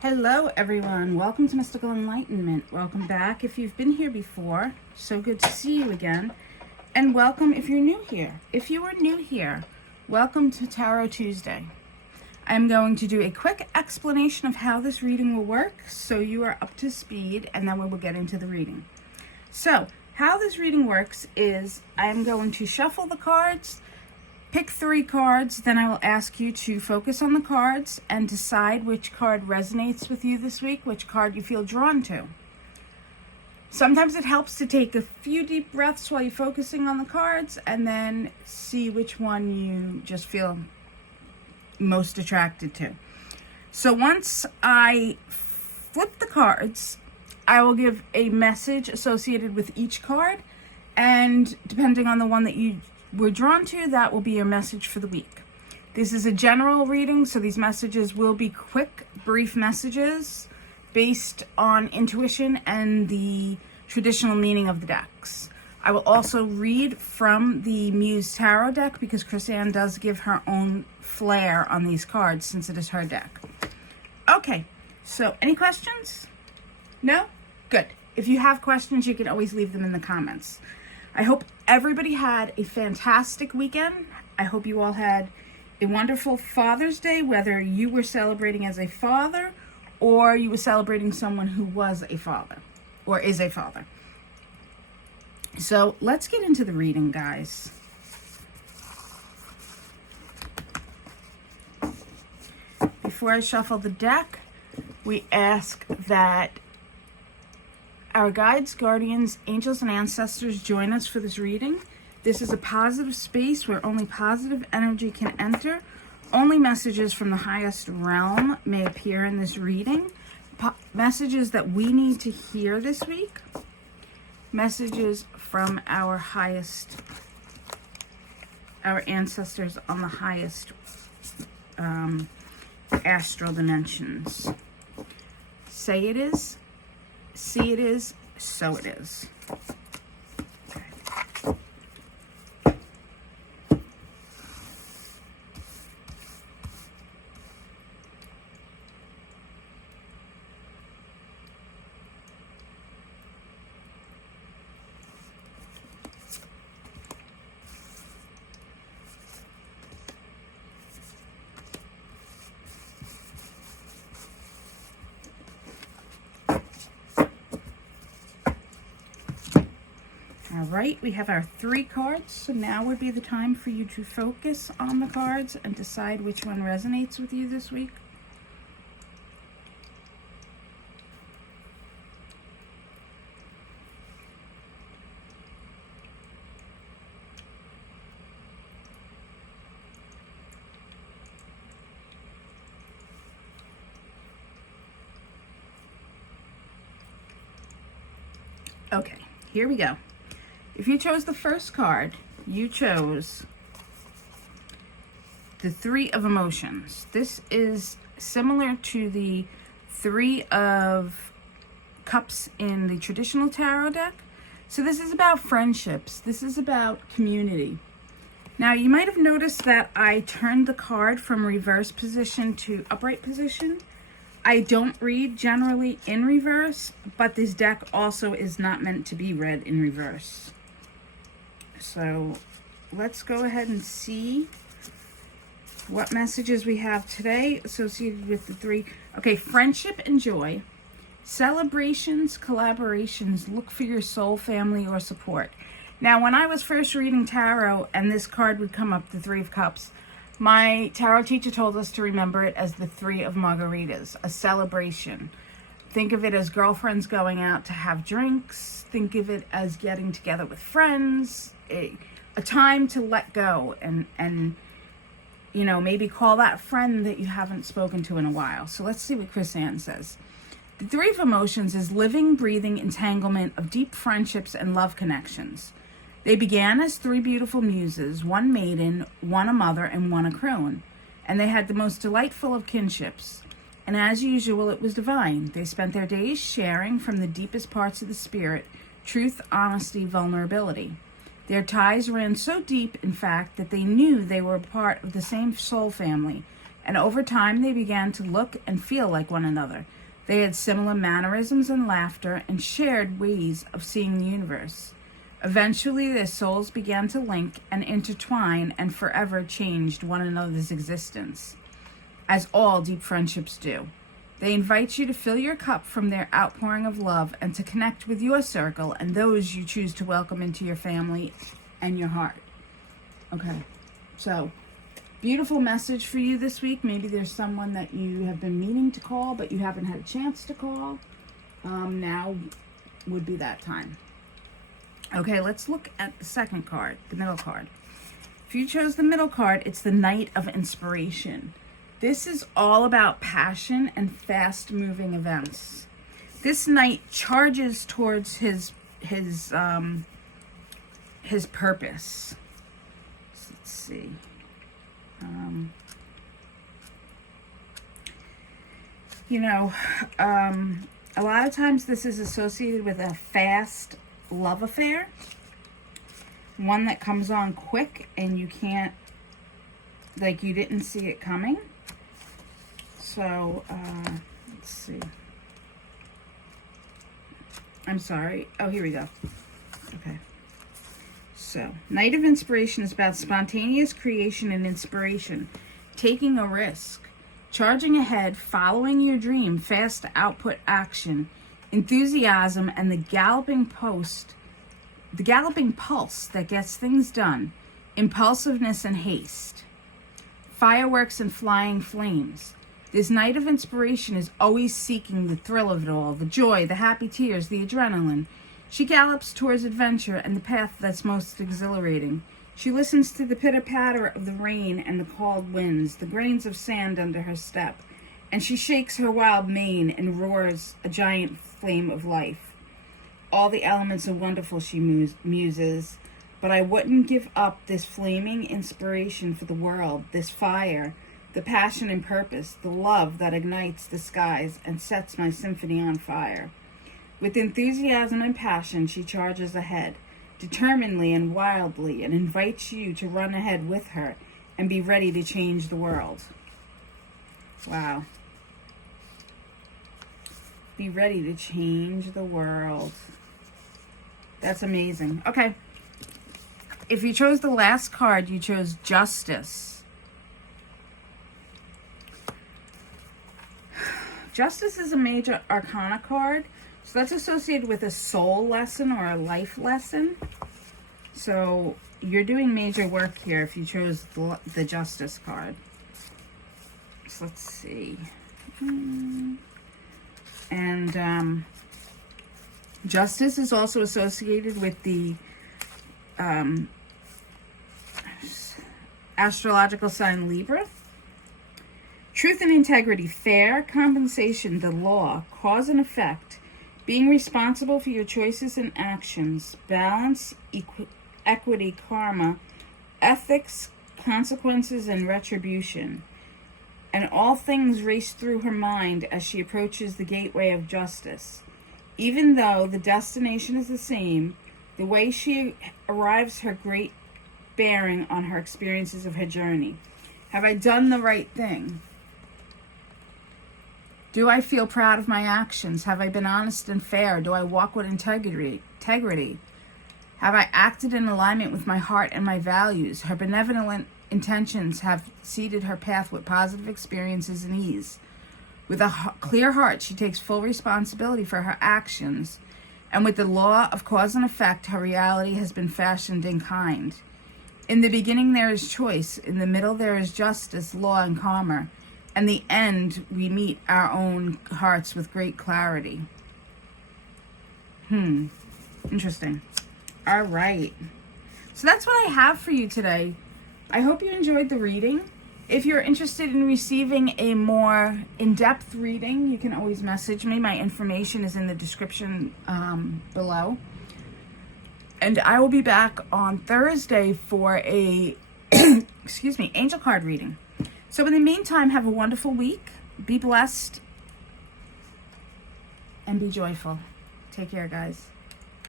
Hello everyone, welcome to Mystical Enlightenment. Welcome back if you've been here before. So good to see you again. And welcome if you're new here. If you are new here, welcome to Tarot Tuesday. I'm going to do a quick explanation of how this reading will work so you are up to speed, and then we will get into the reading. So, how this reading works is I'm going to shuffle the cards, pick 3 cards, then I will ask you to focus on the cards and decide which card resonates with you this week, which card you feel drawn to. Sometimes it helps to take a few deep breaths while you're focusing on the cards and then see which one you just feel most attracted to. So once I flip the cards, I will give a message associated with each card, and depending on the one that you were drawn to, that will be your message for the week. This is a general reading, so these messages will be quick, brief messages based on intuition and the traditional meaning of the decks. I will also read from the Muse Tarot deck because Chris-Anne does give her own flair on these cards since it is her deck. Okay, so any questions? No? Good. If you have questions, you can always leave them in the comments. I hope everybody had a fantastic weekend. I hope you all had a wonderful Father's Day, whether you were celebrating as a father or you were celebrating someone who was a father or is a father. So let's get into the reading, guys. Before I shuffle the deck, we ask that our guides, guardians, angels, and ancestors join us for this reading. This is a positive space where only positive energy can enter. Only messages from the highest realm may appear in this reading. Messages that we need to hear this week. Messages from our ancestors on the highest astral dimensions. Say it is, see it is, so it is. All right, we have our 3 cards, so now would be the time for you to focus on the cards and decide which one resonates with you this week. Okay, here we go. If you chose the first card, you chose the 3 of Emotions. This is similar to the 3 of Cups in the traditional tarot deck. So this is about friendships. This is about community. Now, you might have noticed that I turned the card from reverse position to upright position. I don't read generally in reverse, but this deck also is not meant to be read in reverse. So let's go ahead and see what messages we have today associated with the 3. Okay, friendship and joy, celebrations, collaborations, look for your soul, family, or support. Now, when I was first reading tarot and this card would come up, the 3 of Cups, my tarot teacher told us to remember it as the 3 of Margaritas, a celebration. Think of it as girlfriends going out to have drinks. Think of it as getting together with friends, a time to let go and you know, maybe call that friend that you haven't spoken to in a while. So let's see what Chris-Anne says. The 3 of Emotions is living, breathing entanglement of deep friendships and love connections. They began as 3 beautiful muses, one maiden, one a mother, and one a crone. And they had the most delightful of kinships. And as usual, it was divine. They spent their days sharing from the deepest parts of the spirit, truth, honesty, vulnerability. Their ties ran so deep, in fact, that they knew they were part of the same soul family, and over time they began to look and feel like one another. They had similar mannerisms and laughter and shared ways of seeing the universe. Eventually, their souls began to link and intertwine and forever changed one another's existence, as all deep friendships do. They invite you to fill your cup from their outpouring of love and to connect with your circle and those you choose to welcome into your family and your heart. Okay, so beautiful message for you this week. Maybe there's someone that you have been meaning to call, but you haven't had a chance to call. Now would be that time. Okay, let's look at the second card, the middle card. If you chose the middle card, it's the Knight of Inspiration. This is all about passion and fast-moving events. This knight charges towards his purpose. So let's see. A lot of times this is associated with a fast love affair, one that comes on quick and you can't, like, you didn't see it coming. So, let's see. I'm sorry. Oh, here we go. Okay. So, Knight of Inspiration is about spontaneous creation and inspiration, taking a risk, charging ahead, following your dream, fast output action, enthusiasm, and the galloping pulse that gets things done, impulsiveness and haste, fireworks and flying flames. This Knight of Inspiration is always seeking the thrill of it all, the joy, the happy tears, the adrenaline. She gallops towards adventure and the path that's most exhilarating. She listens to the pitter-patter of the rain and the cold winds, the grains of sand under her step, and she shakes her wild mane and roars a giant flame of life. All the elements are wonderful, she muses, but I wouldn't give up this flaming inspiration for the world, this fire, the passion and purpose, the love that ignites the skies and sets my symphony on fire. With enthusiasm and passion, she charges ahead, determinedly and wildly, and invites you to run ahead with her and be ready to change the world. Wow. Be ready to change the world. That's amazing. Okay. If you chose the last card, you chose Justice. Justice is a major arcana card, so that's associated with a soul lesson or a life lesson. So you're doing major work here if you chose the Justice card. So let's see. And Justice is also associated with the astrological sign Libra. Truth and integrity, fair compensation, the law, cause and effect, being responsible for your choices and actions, balance, equity, karma, ethics, consequences, and retribution. And all things race through her mind as she approaches the gateway of justice. Even though the destination is the same, the way she arrives her great bearing on her experiences of her journey. Have I done the right thing? Do I feel proud of my actions? Have I been honest and fair? Do I walk with integrity? Have I acted in alignment with my heart and my values? Her benevolent intentions have seeded her path with positive experiences and ease. With a clear heart, she takes full responsibility for her actions. And with the law of cause and effect, her reality has been fashioned in kind. In the beginning, there is choice. In the middle, there is justice, law, and karma. And the end, we meet our own hearts with great clarity. Interesting. All right. So that's what I have for you today. I hope you enjoyed the reading. If you're interested in receiving a more in-depth reading, you can always message me. My information is in the description below. And I will be back on Thursday for a, angel card reading. So in the meantime, have a wonderful week. Be blessed and be joyful. Take care, guys.